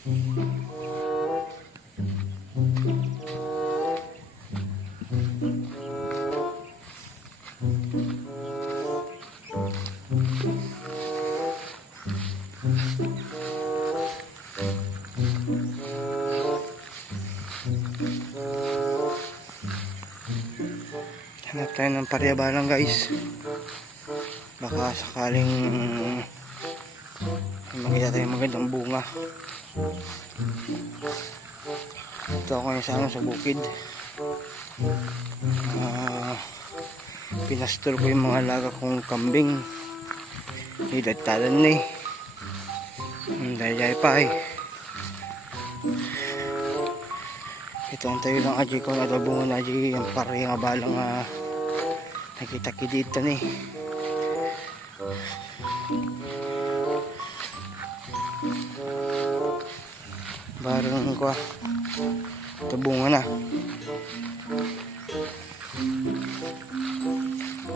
Hanap tayo ng pariabalang guys. Baka sakaling makita tayo magandang bunga. Ito ako ngayon sa bukid. Pinastor ko yung mga alaga kong kambing. Hidagtadan na eh. Dahil pa eh. Ito ang tayo lang aji ko na bunga na aji yung pari nga balang nakita ki dito ni. Barang ko ito bunga na.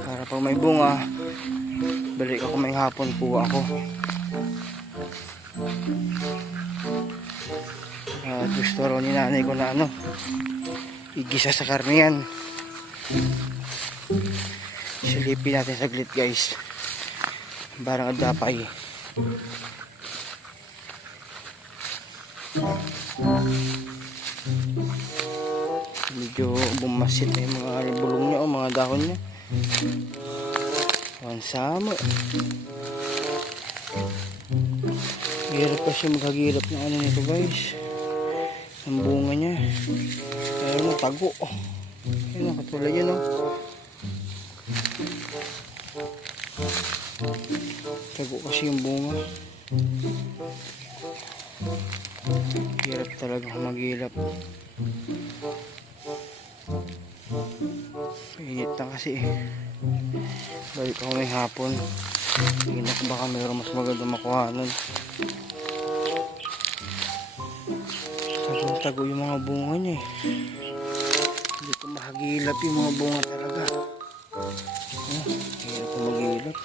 Para pag may bunga, balik ako may hapon po ako. Gusto rin ni nanay ko na igisa sa karne yan. Silipin natin saglit guys. Barang adapay. Medyo bumasit na yung mga bulong niya o mga dahon niya. Wansama. Hirap kasi maghagilap ng ano nito guys. Ang bunga niya. Kaya tago. Ayun, katulad yan tago kasi yung bunga. Hirap talaga maghilap. Init na kasi balik ako may hapon. Tingnan ko baka mayroon mas maganda makuha nun. Tago yung mga bunga niya eh. Hindi ko mahagilap yung mga bunga talaga. Hindi ko maghilap.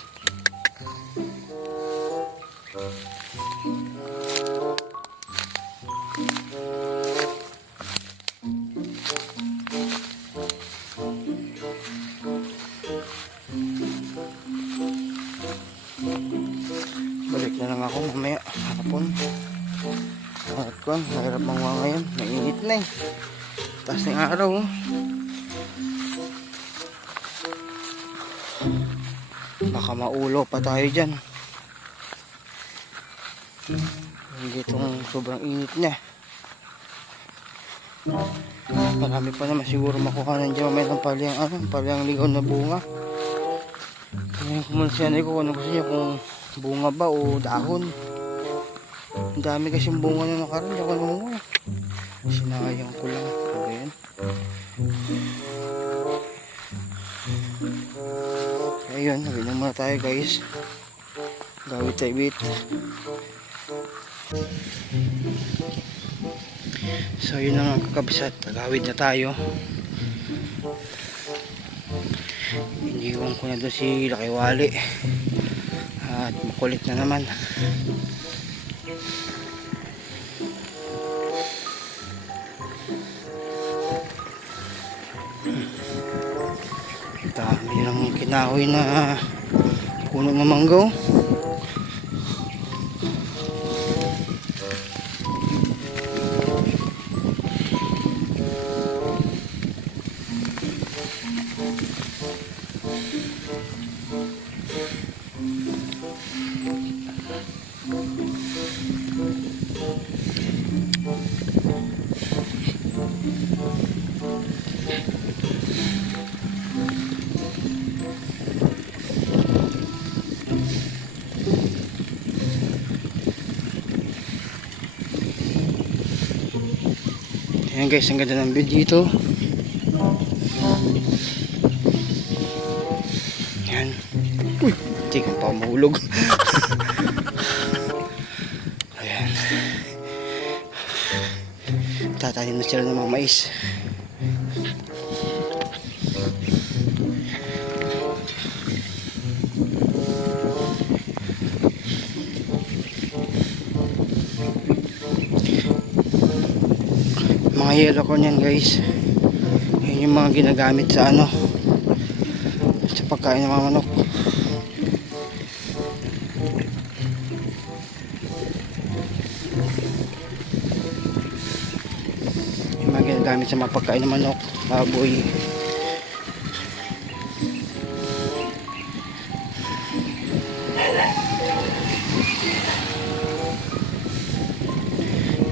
Balik na lang ako mamaya hapon. At kung mahirap mga ngayon, mainit na eh. Taas ng araw baka maulo pa tayo dyan. Hindi itong sobrang init niya. Marami pa naman siguro makuha nandiyan may palyang ligaw na bunga. Kaya kumonsenay ko kung ano gusto niya, kung bunga ba o dahon. Ang dami kasing bunga na nakaroon. Hindi ako namunga. Sinayang ko lang. Ayan. Ayun, nabilang muna tayo guys. Gawit tayo bit. So yun ang kakabisat. Gawid na tayo. Iniwan ko na doon si Lakiwali. At makulit na naman. Dami ng kinahoy na puno ng manggaw. Ayan guys, ang ganda ng view dito. Ayan. Uy, hindi ka pa mahulog. Ayan. Tatanim na sila ng mga mais. Mga yellow corn yan guys. Yun yung mga ginagamit sa ano, sa pagkain ng mga manok. Yung mga ginagamit sa mga pagkain ng manok, baboy.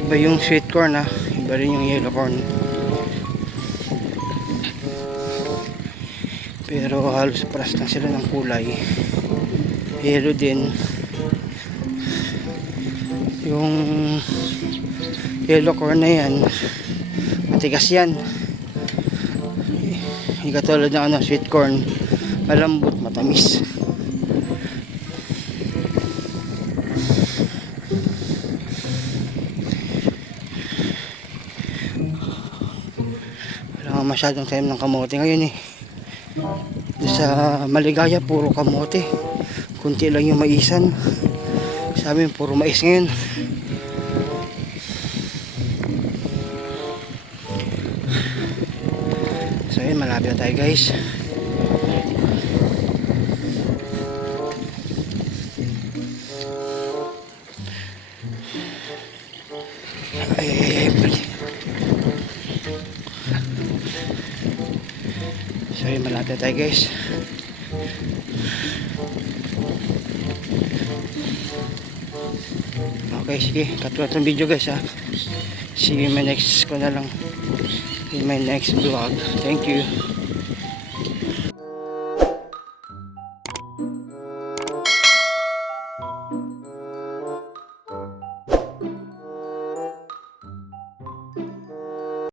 Iba yung sweet corn ha, iba rin yung yellow corn. Pero halos paras lang sila ng kulay. Yellow din. Yung yellow corn na yan, matigas yan. Hindi katulad ng ano, sweet corn, malambot, matamis. Wala masyadong tanim ng kamote ngayon eh. Doon sa Maligaya puro kamote, kunti lang yung maisan. Sa amin puro mais ngayon. So yun, malapit na tayo guys. Ay, so yun, malapit na tayo guys. Okay, sige, katulad ng video guys ha. See you in my next ko na lang, in my next vlog. Thank you.